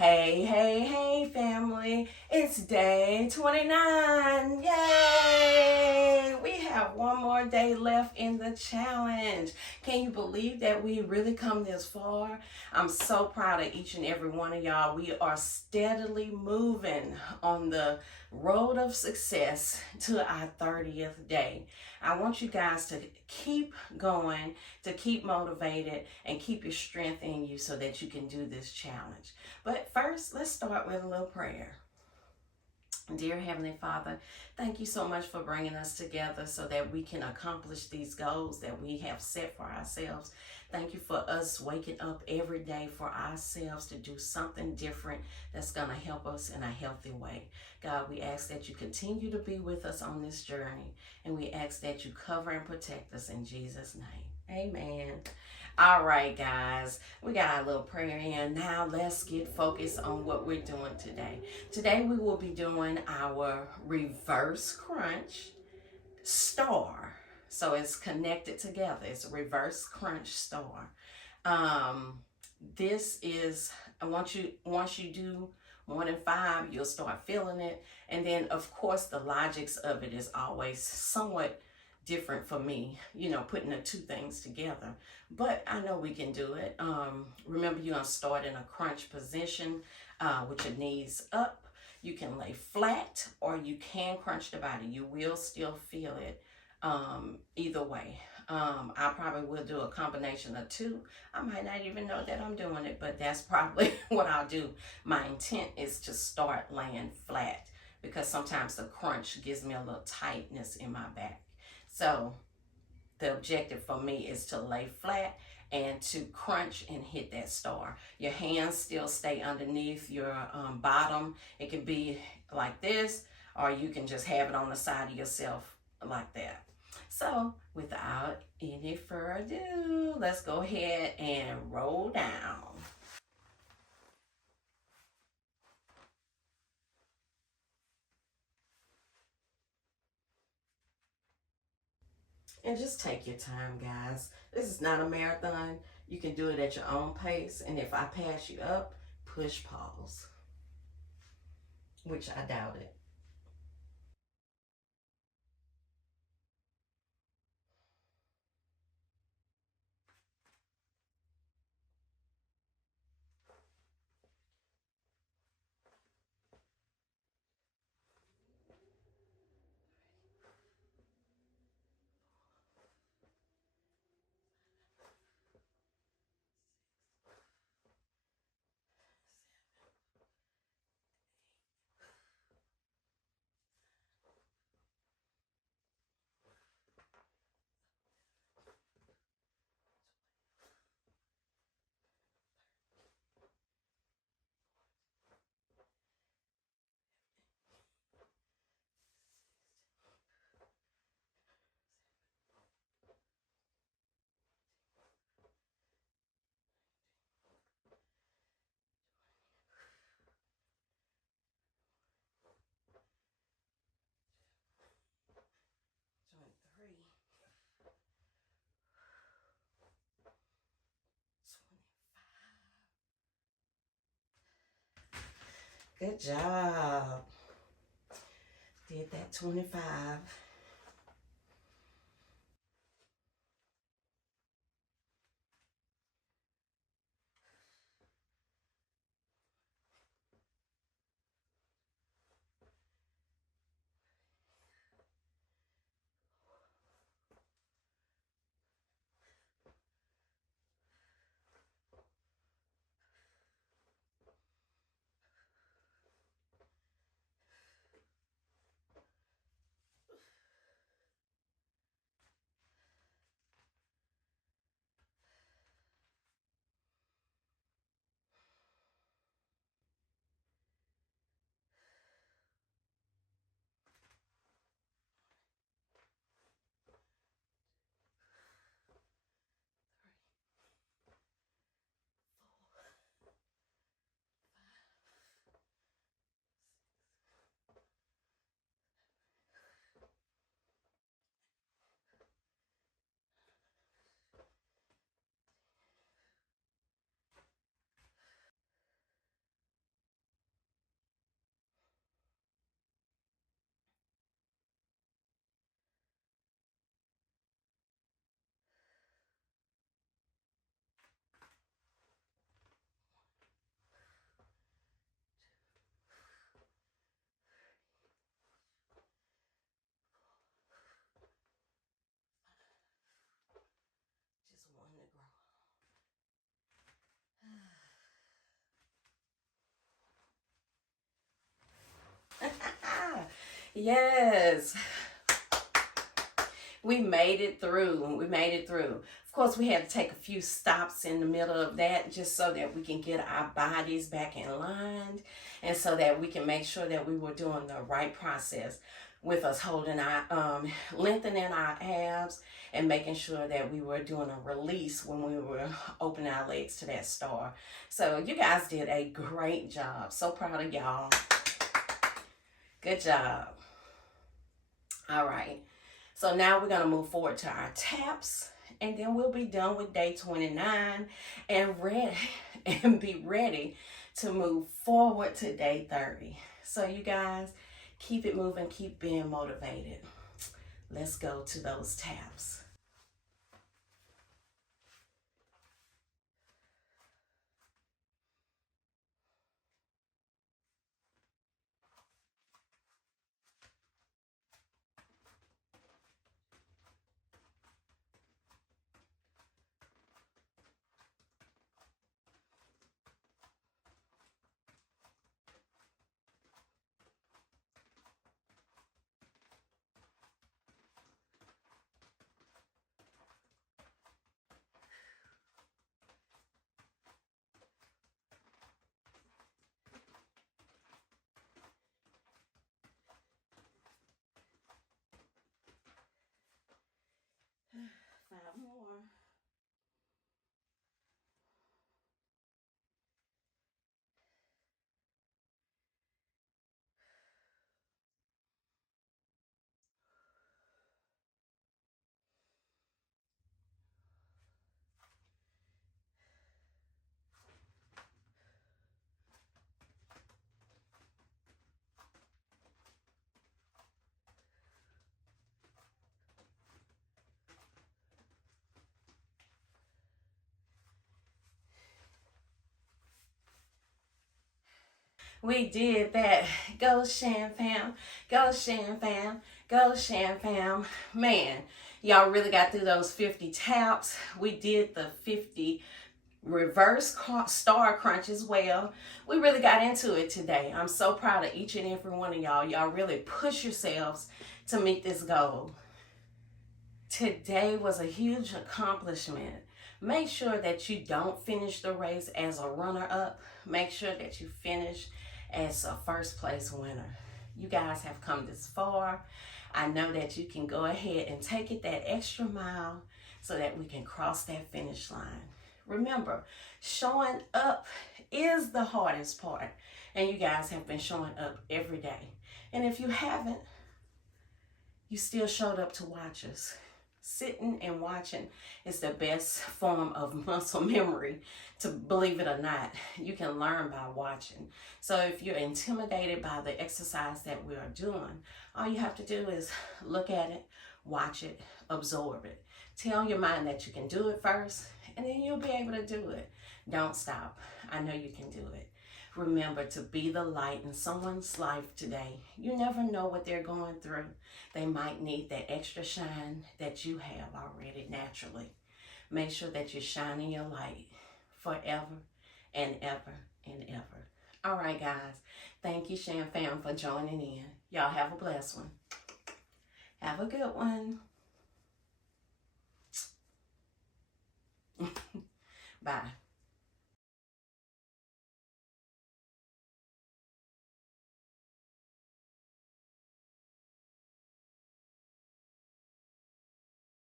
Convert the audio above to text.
Hey, hey, hey, family. It's day 29. Yay! We have one more day left in the challenge. Can you believe that we really come this far? I'm so proud of each and every one of y'all. We are steadily moving on the road of success to our 30th day. I want you guys to keep going, to keep motivated, and keep your strength in you so that you can do this challenge. But first, let's start with a little prayer. Dear Heavenly Father, thank you so much for bringing us together so that we can accomplish these goals that we have set for ourselves. Thank you for us waking up every day for ourselves to do something different that's going to help us in a healthy way. God, we ask that you continue to be with us on this journey, and we ask that you cover and protect us in Jesus' name. Amen. All right, guys, we got our little prayer in. Now let's get focused on what we're doing today. Today we will be doing our reverse crunch star. So it's connected together. It's a reverse crunch star. This is once you do more than 5, you'll start feeling it. And then of course the logics of it is always somewhat different for me, putting the two things together. But I know we can do it. Remember, you're gonna start in a crunch position with your knees up. You can lay flat or you can crunch the body. You will still feel it either way. I probably will do a combination of two. I might not even know that I'm doing it, but that's probably what I'll do. My intent is to start laying flat because sometimes the crunch gives me a little tightness in my back. So the objective for me is to lay flat and to crunch and hit that star. Your hands still stay underneath your bottom. It can be like this, or you can just have it on the side of yourself like that. So without any further ado, let's go ahead and roll down. And just take your time, guys. This is not a marathon. You can do it at your own pace. And if I pass you up, push pause, which I doubt it. Joint 3. Good job. Did that 25. Yes. We made it through. We made it through. Of course, we had to take a few stops in the middle of that just so that we can get our bodies back in line and so that we can make sure that we were doing the right process with us holding our, lengthening our abs and making sure that we were doing a release when we were opening our legs to that star. So you guys did a great job. So proud of y'all. Good job. All right. So now we're going to move forward to our taps, and then we'll be done with day 29 and ready and be ready to move forward to day 30. So you guys, keep it moving, keep being motivated. Let's go to those taps. Five more. We did that. Go Shan Fam. Go Shan Fam. Go Shan Fam. Man, y'all really got through those 50 taps. We did the 50 reverse star crunch as well. We really got into it today. I'm so proud of each and every one of y'all. Y'all really push yourselves to meet this goal. Today was a huge accomplishment. Make sure that you don't finish the race as a runner-up. Make sure that you finish as a first place winner. You guys have come this far. I know that you can go ahead and take it that extra mile so that we can cross that finish line. Remember, showing up is the hardest part, and you guys have been showing up every day. And if you haven't, you still showed up to watch us. Sitting and watching is the best form of muscle memory, to believe it or not. You can learn by watching. So if you're intimidated by the exercise that we are doing, all you have to do is look at it, watch it, absorb it. Tell your mind that you can do it first, and then you'll be able to do it. Don't stop. I know you can do it. Remember to be the light in someone's life today. You never know what they're going through. They might need that extra shine that you have already naturally. Make sure that you're shining your light forever and ever and ever. All right, guys. Thank you, Shan Fam, for joining in. Y'all have a blessed one. Have a good one. Bye.